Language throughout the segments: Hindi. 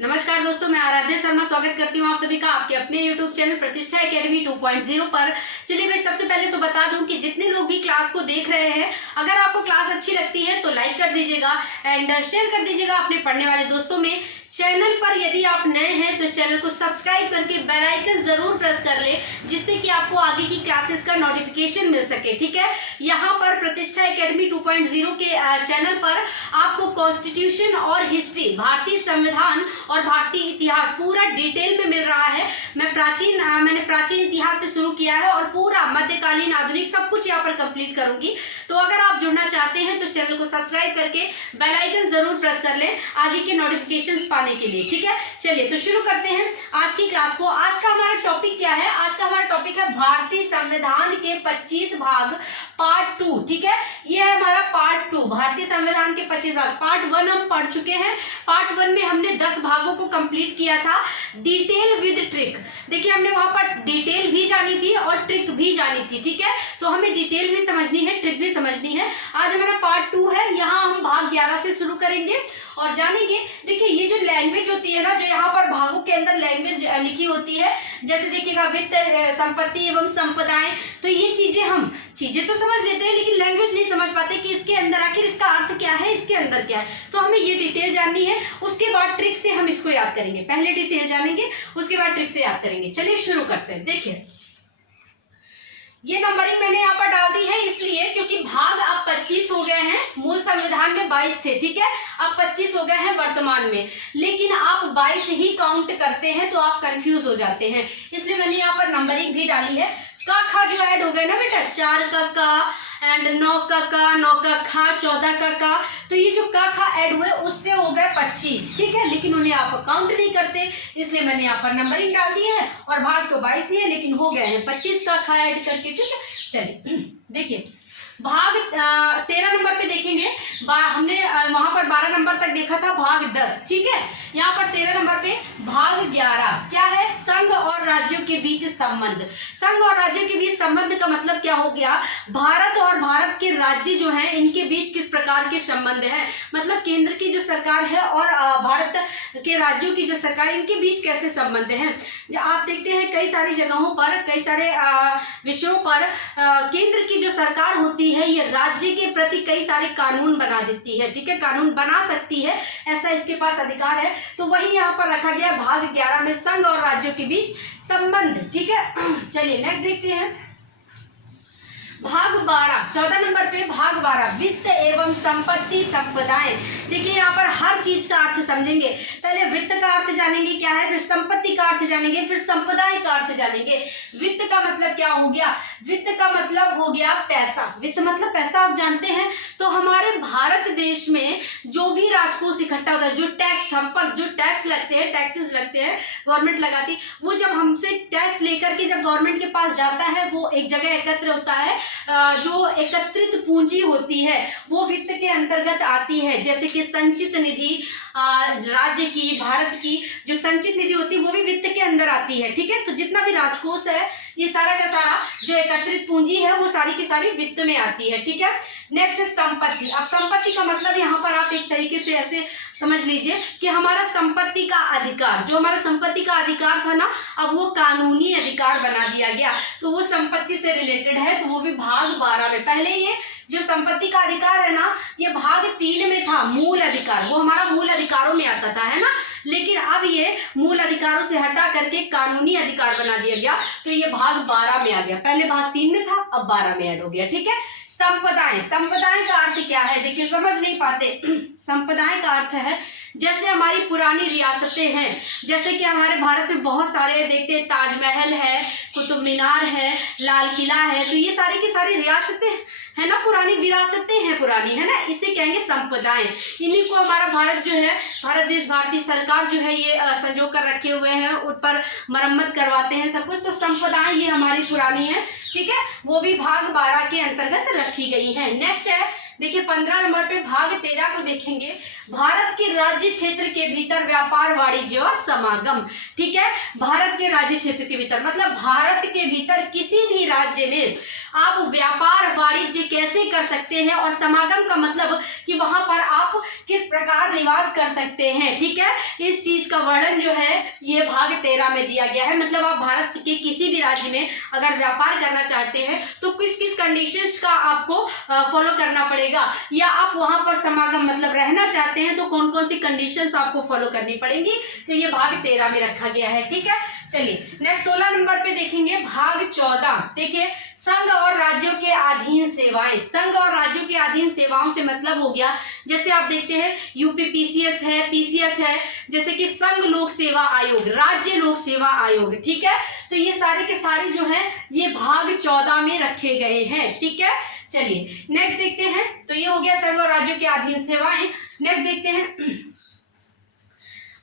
नमस्कार दोस्तों, मैं आराध्या शर्मा स्वागत करती हूँ आप सभी का आपके अपने YouTube चैनल प्रतिष्ठा एकेडमी 2.0 पर। चलिए भाई, सबसे पहले तो बता दूं कि जितने लोग भी क्लास को देख रहे हैं, अगर आपको क्लास अच्छी लगती है तो लाइक कर दीजिएगा एंड शेयर कर दीजिएगा अपने पढ़ने वाले दोस्तों में। चैनल पर यदि आप नए हैं तो चैनल को सब्सक्राइब करके बेल आइकन जरूर प्रेस कर ले, जिससे कि आपको आगे की क्लासेस का नोटिफिकेशन मिल सके। ठीक है, यहाँ पर प्रतिष्ठा एकेडमी 2.0 के चैनल पर आपको कॉन्स्टिट्यूशन और हिस्ट्री, भारतीय संविधान और भारतीय इतिहास पूरा डिटेल में मिल रहा है। मैंने प्राचीन इतिहास से शुरू किया है और पूरा मध्यकालीन, आधुनिक सब कुछ यहाँ पर कंप्लीट करूंगी। तो अगर आप जुड़ना चाहते हैं तो चैनल को सब्सक्राइब करके बेल आइकन जरूर प्रेस कर लें आगे के नोटिफिकेशंस पाने के लिए। ठीक है, चलिए तो शुरू करते हैं आज की क्लास को। आज का हमारा टॉपिक क्या है? आज का हमारा टॉपिक है भारतीय संविधान के 25 भाग पार्ट 2। ठीक है, ये है हमारा पार्ट 2, भारतीय संविधान के 25 भाग। पार्ट 1 हम पढ़ चुके हैं। पार्ट 1 में हमने 10 भागों को कंप्लीट किया था, डिटेल विद ट्रिक। देखिए, हमने वहां पर डिटेल भी जानी थी और ट्रिक भी जानी थी। ठीक है, तो हमें डिटेल भी समझनी है, ट्रिक भी समझनी है। आज हमारा पार्ट 2 है, यहाँ हम भाग 11 से शुरू करेंगे और जानेंगे। देखिए, ये जो लैंग्वेज होती है ना, जो यहाँ पर भागों के अंदर लैंग्वेज लिखी होती है, जैसे देखिएगा वित्त, संपत्ति एवं संपदाएं, तो ये चीजें तो समझ लेते हैं लेकिन लैंग्वेज नहीं समझ पाते कि इसके अंदर आखिर इसका अर्थ क्या है, इसके अंदर क्या है। तो हमें ये डिटेल जाननी है, उसके बाद ट्रिक से हम इसको याद करेंगे। पहले डिटेल जानेंगे, उसके बाद ट्रिक से याद करेंगे। चलिए शुरू करते हैं। देखिए, ये नंबरिंग मैंने यहाँ पर डाल दी है इसलिए क्योंकि भाग अब 25 हो गए हैं। मूल संविधान में 22 थे। ठीक है, अब 25 हो गए हैं वर्तमान में, लेकिन आप 22 ही काउंट करते हैं तो आप कंफ्यूज हो जाते हैं, इसलिए मैंने यहाँ पर नंबरिंग भी डाली है। का खा जो ऐड हो गए ना बेटा, 4 का एंड 9 का 9 का खा, 14 का, तो ये जो का खा ऐड हुए उससे हो गए 25। ठीक है, लेकिन उन्हें आप काउंट नहीं करते, इसलिए मैंने यहाँ पर नंबरिंग डाल दी है। और भाग तो 22 ही है लेकिन हो गए हैं 25 का खा ऐड करके। ठीक है, चलिए देखिए, भाग 13 नंबर पे देखेंगे। हमने वहां पर 12 नंबर तक देखा था भाग 10। ठीक है, यहाँ पर 13 नंबर पे भाग 11 क्या है? संघ और राज्यों के बीच संबंध। संघ और राज्यों के बीच संबंध का मतलब क्या हो गया? भारत और भारत के राज्य जो हैं इनके बीच किस प्रकार के संबंध हैं, मतलब केंद्र की जो सरकार है और भारत के राज्यों की जो सरकार, इनके बीच कैसे संबंध हैं। आप देखते हैं कई सारी जगहों पर, कई सारे विषयों पर केंद्र की जो सरकार होती है ये राज्य के प्रति कई सारे कानून बना देती है। ठीक है, कानून बना सकती है, ऐसा इसके पास अधिकार है। तो वही यहाँ पर रखा गया भाग 11 में, संघ और राज्यों के बीच संबंध। ठीक है, चलिए नेक्स्ट देखते हैं भाग 12। 14 नंबर पे भाग 12, वित्त एवं संपत्ति संपदाएं। देखिए, यहाँ पर हर चीज का अर्थ समझेंगे। पहले वित्त का अर्थ जानेंगे क्या है, फिर संपत्ति का अर्थ जानेंगे, फिर संपदाएं का अर्थ जानेंगे। वित्त का मतलब क्या हो गया? वित्त का मतलब हो गया पैसा। वित्त मतलब पैसा, आप जानते हैं। तो हमारे भारत देश में जो भी राजकोष इकट्ठा होता है, जो टैक्स हम पर जो टैक्स लगते हैं, टैक्सेस लगते हैं, गवर्नमेंट लगाती, वो जब हमसे टैक्स लेकर के जब गवर्नमेंट के पास जाता है, वो एक जगह एकत्र होता है। जो एकत्रित पूंजी होती है वो वित्त के अंतर्गत आती है, जैसे कि संचित निधि, राज्य की, भारत की जो संचित निधि होती है वो भी वित्त के अंदर आती है। ठीक है, तो जितना भी राजकोष है, ये सारा का सारा जो एकत्रित पूंजी है वो सारी की सारी वित्त में आती है। ठीक है, नेक्स्ट है संपत्ति। अब संपत्ति का मतलब यहाँ पर आप एक तरीके से ऐसे समझ लीजिए कि हमारा संपत्ति का अधिकार, जो हमारा संपत्ति का अधिकार था ना, अब वो कानूनी अधिकार बना दिया गया, तो वो संपत्ति से रिलेटेड है, तो वो भी भाग 12 में। पहले ये जो संपत्ति का अधिकार है ना, ये भाग 3 में था, मूल अधिकार, वो हमारा मूल अधिकारों में आता था, है ना, लेकिन अब ये मूल अधिकारों से हटा करके कानूनी अधिकार बना दिया गया, तो ये भाग 12 में आ गया। पहले भाग 3 में था, अब 12 में ऐड हो गया। ठीक है, संपदाएं। संपदाएं का अर्थ क्या है? देखिए, समझ नहीं पाते। संपदाएं का अर्थ है जैसे हमारी पुरानी रियासतें हैं, जैसे कि हमारे भारत में बहुत सारे देखते हैं, ताजमहल है, कुतुब मीनार है, लाल किला है, तो ये सारी की सारी रियासतें है ना, पुरानी विरासतें हैं, पुरानी, है ना, इसे कहेंगे संपदाएं। इन्हीं को हमारा भारत जो है, भारत देश, भारतीय सरकार जो है ये संजो कर रखे हुए हैं, उन पर मरम्मत करवाते हैं सब कुछ, तो संपदाएं ये हमारी पुरानी है। ठीक है, वो भी भाग 12 के अंतर्गत रखी गई है। नेक्स्ट है देखिए 15 नंबर पे भाग 13 को देखेंगे, भारत के राज्य क्षेत्र के भीतर व्यापार, वाणिज्य और समागम। ठीक है, भारत के राज्य क्षेत्र के भीतर मतलब भारत के भीतर किसी भी राज्य में आप व्यापार वाणिज्य कैसे कर सकते हैं, और समागम का मतलब कि वहां पर आप किस प्रकार निवास कर सकते हैं। ठीक है, इस चीज का वर्णन जो है ये भाग 13 में दिया गया है। मतलब आप भारत के किसी भी राज्य में अगर व्यापार करना चाहते हैं तो किस किस कंडीशंस का आपको फॉलो करना पड़ेगा, या आप वहां पर समागम मतलब रहना चाहते हैं तो कौन कौन सी कंडीशंस आपको फॉलो करनी पड़ेंगी, तो ये भाग 13 में रखा गया है। ठीक है, चलिए नेक्स्ट 16 नंबर पे देखेंगे भाग 14। देखिए संघ और राज्यों के अधीन सेवाएं। संघ और राज्यों के अधीन सेवाओं से मतलब हो गया, जैसे आप देखते हैं यूपीपीसीएस है, पीसीएस है, जैसे कि संघ लोक सेवा आयोग, राज्य लोक सेवा आयोग। ठीक है, तो ये सारे के सारे जो है ये भाग 14 में रखे गए हैं। ठीक है, चलिए नेक्स्ट देखते हैं, तो ये हो गया संघ और राज्यों के अधीन सेवाएं। नेक्स्ट देखते हैं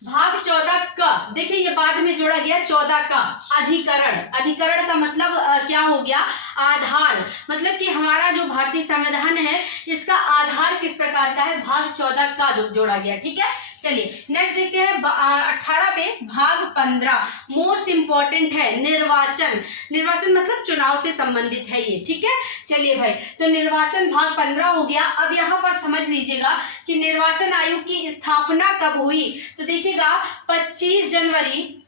भाग 14 का। देखिए ये बाद में जोड़ा गया 14 का अधिकरण। अधिकरण का मतलब क्या हो गया, आधार, मतलब कि हमारा जो भारतीय संविधान है इसका आधार किस प्रकार का है, भाग 14 का जोड़ा गया। ठीक है, चलिए नेक्स्ट देखते हैं 18 पे भाग 15 मोस्ट इंपॉर्टेंट है, निर्वाचन। निर्वाचन मतलब चुनाव से संबंधित है ये। ठीक है, चलिए भाई, तो निर्वाचन भाग 15 हो गया। अब यहाँ पर समझ लीजिएगा कि निर्वाचन आयोग की स्थापना कब हुई, तो देखिएगा 25 जनवरी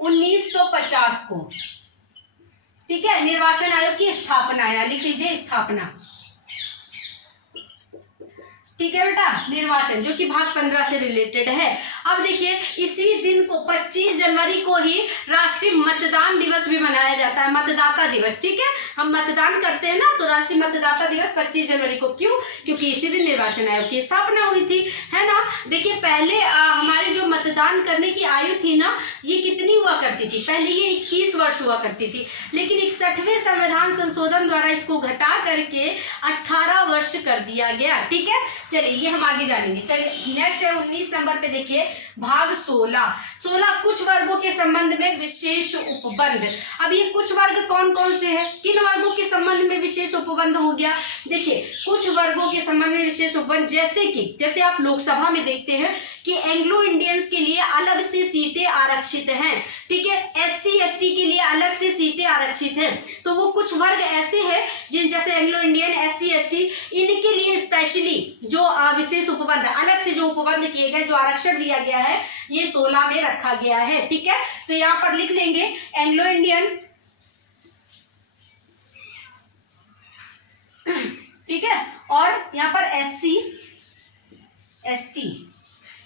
1950 को। ठीक है, निर्वाचन आयोग की स्थापना है, लिख लीजिए स्थापना। ठीक है बेटा, निर्वाचन जो कि भाग 15 से रिलेटेड है। अब देखिए इसी दिन को 25 जनवरी को ही राष्ट्रीय मतदान दिवस भी मनाया जाता है, मतदाता दिवस। ठीक है, हम मतदान करते हैं ना, तो राष्ट्रीय मतदाता दिवस 25 जनवरी को। क्यों? क्योंकि इसी दिन निर्वाचन आयोग की स्थापना हुई थी, है ना। देखिए पहले हमारे जो मतदान करने की आयु थी ना, ये कितनी हुआ करती थी, पहले ये 21 वर्ष हुआ करती थी, लेकिन 61वें संविधान संशोधन द्वारा इसको घटा करके 18 वर्ष कर दिया गया। ठीक है, चलिए ये हम आगे जानेंगे। चलिए नेक्स्ट है 19 नंबर पे देखिए भाग 16 कुछ वर्गों के संबंध में विशेष उपबंध। अब ये कुछ वर्ग कौन कौन से हैं, किन वर्गों के संबंध में विशेष उपबंध हो गया। देखिए कुछ वर्गों के संबंध में विशेष उपबंध, जैसे आप लोकसभा में देखते हैं कि एंग्लो इंडियंस के लिए अलग से सीटें आरक्षित हैं। ठीक है, SC ST के लिए अलग से सीटें आरक्षित हैं। तो वो कुछ वर्ग ऐसे हैं जिन जैसे एंग्लो इंडियन, SC ST, इनके लिए स्पेशली जो विशेष उपबंध, अलग से जो उपबंध किए गए, जो आरक्षण दिया गया है, ये 16 में रखा गया है। ठीक है, तो यहाँ पर लिख लेंगे एंग्लो इंडियन, ठीक है, और यहाँ पर SC ST,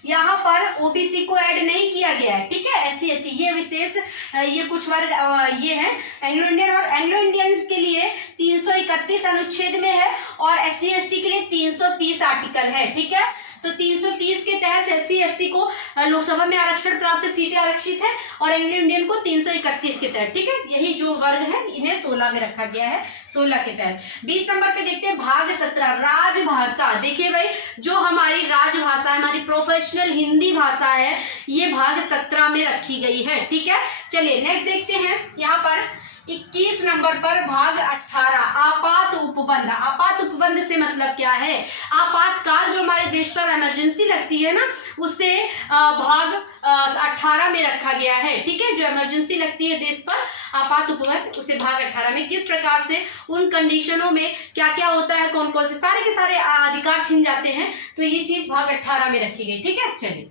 यहाँ पर OBC को ऐड नहीं किया गया है। ठीक है, SC ST ये विशेष, ये कुछ वर्ग ये है एंग्लो इंडियन, और एंग्लो इंडियंस के लिए 331 अनुच्छेद में है, और SC ST के लिए 330 आर्टिकल है। ठीक है, तो 330 के तहत SC ST को लोकसभा में आरक्षण प्राप्त सीटें आरक्षित है, और एंग्लो इंडियन को 331 के तहत। ठीक है, यही जो वर्ग है इन्हें 16 में रखा गया है, 16 के तहत। 20 नंबर पे देखते हैं भाग 17 राजभाषा। देखिए भाई, जो हमारी राजभाषा है, हमारी प्रोफेशनल हिंदी भाषा है, ये भाग 17 में रखी गई है। ठीक है, चलिए नेक्स्ट देखते हैं यहाँ पर 21 नंबर पर भाग 18 आपात उपबंध। आपात उपबंध से मतलब क्या है, आपातकाल जो हमारे देश पर इमरजेंसी लगती है ना, उसे भाग 18 में रखा गया है। ठीक है, जो इमरजेंसी लगती है देश पर, आपात उपबंध, उसे भाग 18 में किस प्रकार से उन कंडीशनों में क्या क्या होता है, कौन कौन से सारे के सारे अधिकार छिन जाते हैं, तो ये चीज भाग 18 में रखी गई। ठीक है, चलिए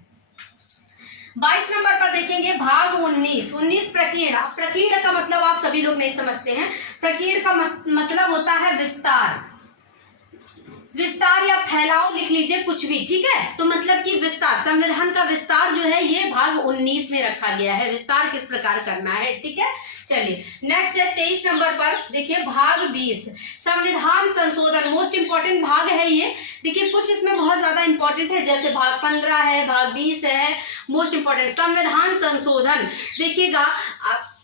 22 नंबर पर देखेंगे भाग 19 प्रकीर्ण। प्रकीर्ण का मतलब आप सभी लोग नहीं समझते हैं। प्रकीर्ण का मतलब होता है विस्तार, विस्तार या फैलाव, लिख लीजिए कुछ भी। ठीक है, तो मतलब कि विस्तार, संविधान का विस्तार जो है ये भाग 19 में रखा गया है, विस्तार किस प्रकार करना है। ठीक है, चलिए नेक्स्ट है 23 नंबर पर देखिए भाग 20 संविधान संशोधन। मोस्ट इंपॉर्टेंट भाग है ये। देखिए कुछ इसमें बहुत ज्यादा इंपॉर्टेंट है, जैसे भाग 15 है, भाग 20 है, मोस्ट इंपॉर्टेंट संविधान संशोधन। देखिएगा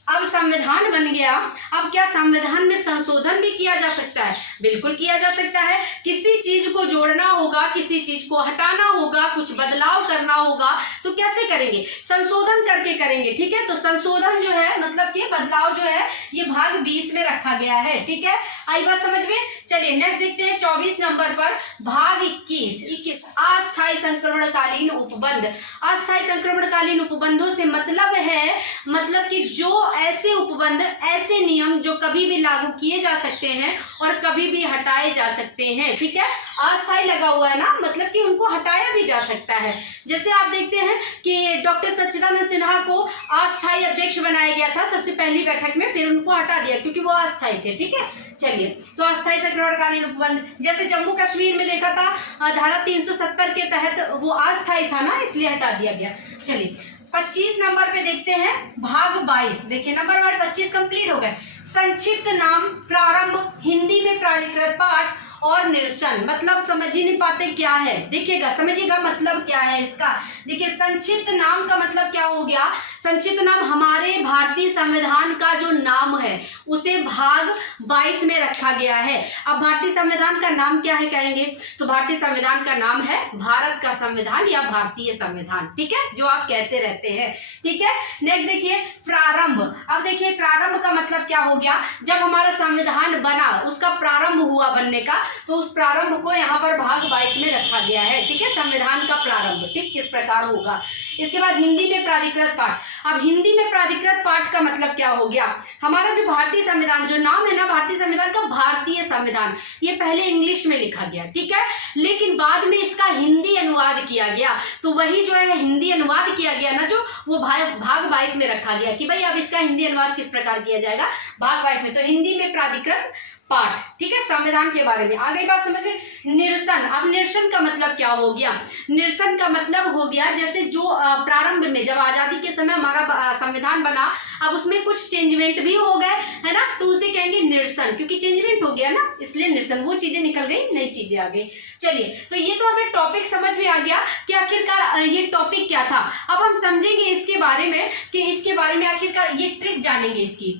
अब संविधान बन गया, अब क्या संविधान में संशोधन भी किया जा सकता है? बिल्कुल किया जा सकता है। किसी चीज को जोड़ना होगा, किसी चीज को हटाना होगा, कुछ बदलाव करना होगा, तो कैसे करेंगे? संशोधन करके करेंगे, ठीक है। तो संशोधन जो है मतलब कि बदलाव जो है ये भाग 20 में रखा गया है, ठीक है। आई बात समझ में? चलिए नेक्स्ट देखते हैं 24 नंबर पर भाग 21 अस्थायी संक्रमणकालीन उपबंध। अस्थायी संक्रमणकालीन उपबंधों से मतलब है, मतलब कि जो ऐसे उपबंध, ऐसे नियम जो कभी भी लागू किए जा सकते हैं और कभी भी हटाए जा सकते हैं, ठीक है। अस्थायी लगा हुआ है ना, मतलब कि उनको हटाया भी जा सकता है। जैसे आप देखते हैं कि डॉक्टर सच्चिदानंद सिन्हा को अस्थायी अध्यक्ष बनाया गया था सबसे पहली बैठक में, फिर उनको हटा दिया क्योंकि वो अस्थायी थे, ठीक है। चलिए, तो अस्थायी संक्रमणकालीन उपबंध जैसे जम्मू कश्मीर में देखा था धारा 370 के तहत वो अस्थायी था ना, इसलिए हटा दिया गया। चलिए 25 नंबर पे देखते हैं भाग 22। देखिए नंबर 25 कंप्लीट हो गए। संक्षिप्त नाम प्रारंभ, हिंदी में प्राधिकृत पाठ और निरसन। मतलब समझ ही नहीं पाते क्या है, देखिएगा समझिएगा मतलब क्या है इसका। देखिए संक्षिप्त नाम का मतलब क्या हो गया? संक्षिप्त नाम हमारे भारतीय संविधान का जो नाम है उसे भाग 22 में रखा गया है। अब भारतीय संविधान का नाम क्या है कहेंगे तो भारतीय संविधान का नाम है भारत का संविधान या भारतीय संविधान, ठीक है, जो आप कहते रहते हैं, ठीक है। नेक्स्ट देखिए प्रारंभ। अब देखिए प्रारंभ का मतलब क्या हो गया? जब हमारा संविधान बना, उसका प्रारंभ हुआ बनने का, तो उस प्रारंभ को यहाँ पर भाग 22 में रखा गया है, ठीक है। संविधान का प्रारंभ ठीक किस प्रकार होगा। इसके बाद हिंदी में प्राधिकृत पाठ। अब हिंदी में प्राधिकृत पाठ का मतलब क्या हो गया? हमारा जो भारतीय संविधान, जो नाम है ना भारतीय संविधान का, भारतीय संविधान, ये पहले इंग्लिश में लिखा गया, ठीक है, लेकिन बाद में इसका हिंदी अनुवाद किया गया। तो वही जो है हिंदी अनुवाद किया गया ना, जो वो भाग 22 में रखा गया कि भाई अब इसका हिंदी अनुवाद किस प्रकार किया जाएगा, भाग 22 में। तो हिंदी में प्राधिकृत पाठ, ठीक है, संविधान के बारे में। आगे बात समझ लें निरसन। अब निरसन का मतलब क्या हो गया? निरसन का मतलब हो गया जैसे जो प्रारंभ में जब आजादी के समय हमारा संविधान बना, अब उसमें कुछ चेंजमेंट भी हो गए है ना, तो उसे कहेंगे निरसन, क्योंकि चेंजमेंट हो गया ना, इसलिए निरसन। वो चीजें निकल गई, नई चीजें आ गई। चलिए, तो ये तो हमें टॉपिक समझ में आ गया कि आखिरकार ये टॉपिक क्या था। अब हम समझेंगे इसके बारे में कि इसके बारे में आखिरकार ये ट्रिक जानेंगे, इसकी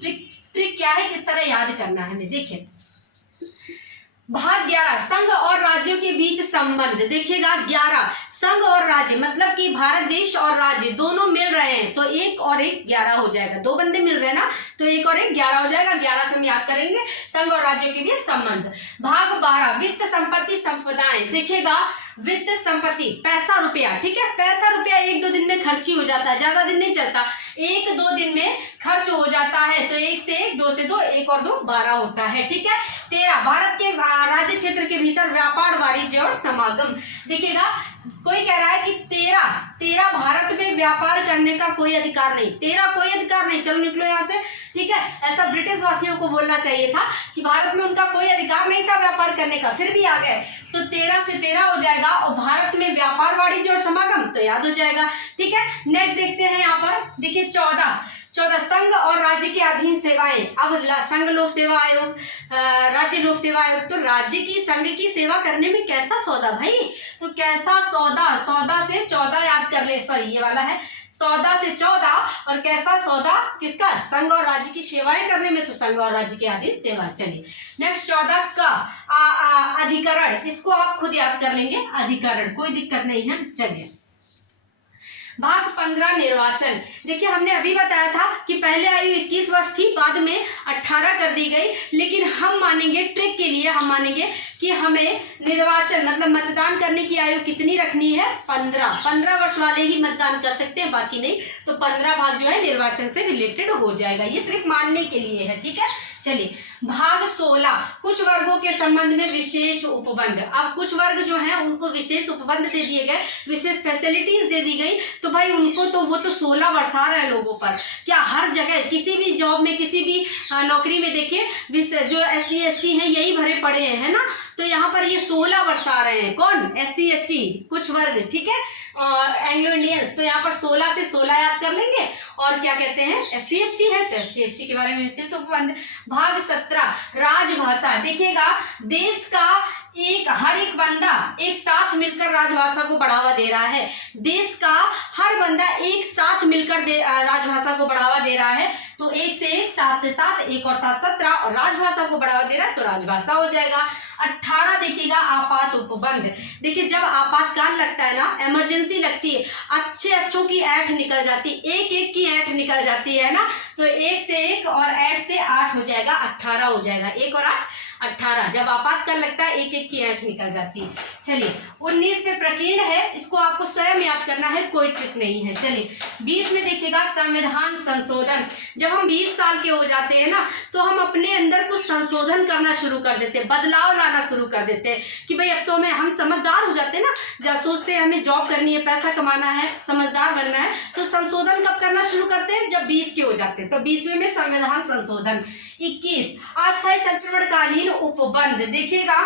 ट्रिक क्या है, किस तरह याद करना है हमें। देखिए भाग 11 संघ और राज्यों के बीच संबंध। देखिएगा 11 संघ और राज्य, मतलब कि भारत देश और राज्य दोनों मिल रहे हैं, तो 1 और 1 11 हो जाएगा। दो बंदे मिल रहे हैं ना, तो 1 और 1 11 हो जाएगा। 11 से हम याद करेंगे संघ और राज्यों के बीच संबंध। भाग 12 वित्त संपत्ति संपदाएं। देखिएगा वित्त संपत्ति, पैसा रुपया, ठीक है, पैसा रुपया 1-2 दिन में खर्च ही हो जाता है, ज्यादा दिन नहीं चलता, 1-2 दिन में खर्च हो जाता है। तो 1 से 1, 2 से 2, 1 और 2 12 होता है, ठीक है। 13 भारत के राज्य क्षेत्र के भीतर व्यापार, वाणिज्य और समागम। देखिएगा कोई कह रहा है कि 13 भारत में व्यापार करने का कोई अधिकार नहीं, 13 कोई अधिकार नहीं, चलो निकलो यहाँ से, ठीक है। ऐसा ब्रिटिश वासियों को बोलना चाहिए था कि भारत में उनका कोई अधिकार नहीं था व्यापार करने का, फिर भी आ गए, तो 13 से 13 हो जाएगा। और भारत में व्यापार, वाणिज्य और समागम तो याद हो जाएगा, ठीक है। नेक्स्ट देखते हैं यहाँ पर, देखिए 14 संघ और राज्य के अधीन सेवाएं। अब संघ लोक सेवा आयोग, राज्य लोक सेवा आयोग, तो राज्य की संघ की सेवा करने में कैसा सौदा भाई, तो कैसा सौदा, 14 से 14 याद कर ले, सॉरी ये वाला है 14 से 14, और कैसा सौदा किसका, संघ और राज्य की सेवाएं करने में, तो संघ और राज्य के अधीन सेवा। चलिए नेक्स्ट 14 का अधिकरण, इसको आप खुद याद कर लेंगे, अधिकरण कोई दिक्कत नहीं है। चलिए भाग 15 निर्वाचन। देखिए हमने अभी बताया था कि पहले आयु 21 वर्ष थी, बाद में 18 कर दी गई, लेकिन हम मानेंगे ट्रिक के लिए, हम मानेंगे कि हमें निर्वाचन मतलब मतदान करने की आयु कितनी रखनी है, 15 वर्ष वाले ही मतदान कर सकते हैं, बाकी नहीं। तो 15 भाग जो है निर्वाचन से रिलेटेड हो जाएगा, ये सिर्फ मानने के लिए है, ठीक है। चलिए भाग 16 कुछ वर्गों के संबंध में विशेष उपबंध। अब कुछ वर्ग जो है उनको विशेष उपबंध दे दिए गए, विशेष फैसिलिटीज दे दी गई, तो भाई उनको तो वो तो 16 वर्ष आ रहे हैं लोगों पर। क्या हर जगह किसी भी जॉब में, किसी भी नौकरी में देखिए जो SC ST हैं यही भरे पड़े हैं, है ना, तो यहाँ पर ये 16 वर्ष आ रहे हैं। कौन? SC ST कुछ वर्ग, ठीक है, और एंग्लो इंडियंस, तो यहाँ पर 16 से 16 याद कर लेंगे। और क्या कहते हैं, SC ST है, तो SC ST के बारे में विशेष उपबंध। भाग 17 राजभाषा। देखिएगा देश का हर एक बंदा एक साथ मिलकर राजभाषा को बढ़ावा दे रहा है। देश का हर बंदा एक साथ मिलकर राजभाषा को बढ़ावा दे रहा है। तो 1 से 1, 7 से 7, 1 और 7 17 और राजभाषा को बढ़ावा दे रहा है तो राजभाषा हो जाएगा। 18 देखिएगा आपात उपबंध। देखिए जब आपातकाल लगता है ना, इमरजेंसी लगती है, अच्छों की ऐंठ निकल जाती है, एक की ऐंठ निकल जाती है ना, तो 1 से 1 और 8 से 8 हो जाएगा, 18 हो जाएगा। 1 और 8 18। जब आपातकाल लगता है एक की ऐंठ निकल जाती है। चलिए 19 पे प्रकीर्ण है, इसको आपको स्वयं याद करना है, कोई ट्रिक नहीं है। चलिए 20 में देखिएगा संविधान संशोधन। जब हम 20 साल के हो जाते हैं ना, तो हम अपने अंदर कुछ संशोधन करना शुरू कर देते हैं, बदलाव लाना शुरू कर देते हैं कि भाई अब तो हम समझदार हो जाते हैं ना, जब सोचते हैं हमें जॉब करनी है, पैसा कमाना है, समझदार बनना है, तो संशोधन कब करना शुरू करते हैं? जब 20 के हो जाते हैं। तो 20वें में संविधान संशोधन। 21 अस्थायी संक्रमणकालीन उपबंध। देखिएगा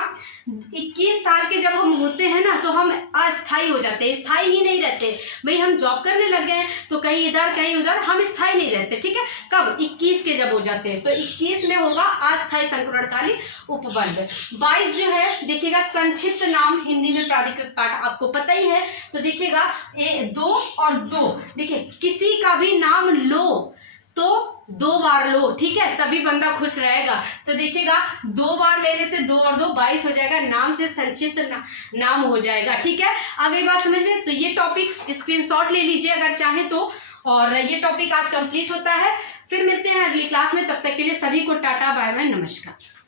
21 साल के जब हम होते हैं ना, तो हम अस्थायी हो जाते हैं, स्थायी ही नहीं रहते। भाई हम जॉब करने लग गए हैं तो कहीं इधर कहीं उधर, हम स्थायी नहीं रहते, ठीक है। कब? 21 के जब हो जाते हैं। तो 21 में होगा अस्थायी संक्रमणकालीन उपबंध। 22 जो है देखिएगा संक्षिप्त नाम हिंदी में प्राधिकृत पाठ, आपको पता ही है। तो देखिएगा 2 और 2, देखिए किसी का भी नाम लो तो 2 बार लो, ठीक है, तभी बंदा खुश रहेगा। तो देखिएगा 2 बार लेने से 2 और 2 22 हो जाएगा, नाम से संक्षिप्त नाम हो जाएगा, ठीक है। आ गई बात समझ में? तो ये टॉपिक स्क्रीनशॉट ले लीजिए अगर चाहे तो। और ये टॉपिक आज कंप्लीट होता है। फिर मिलते हैं अगली क्लास में, तब तक के लिए सभी को टाटा बाय बाय, नमस्कार।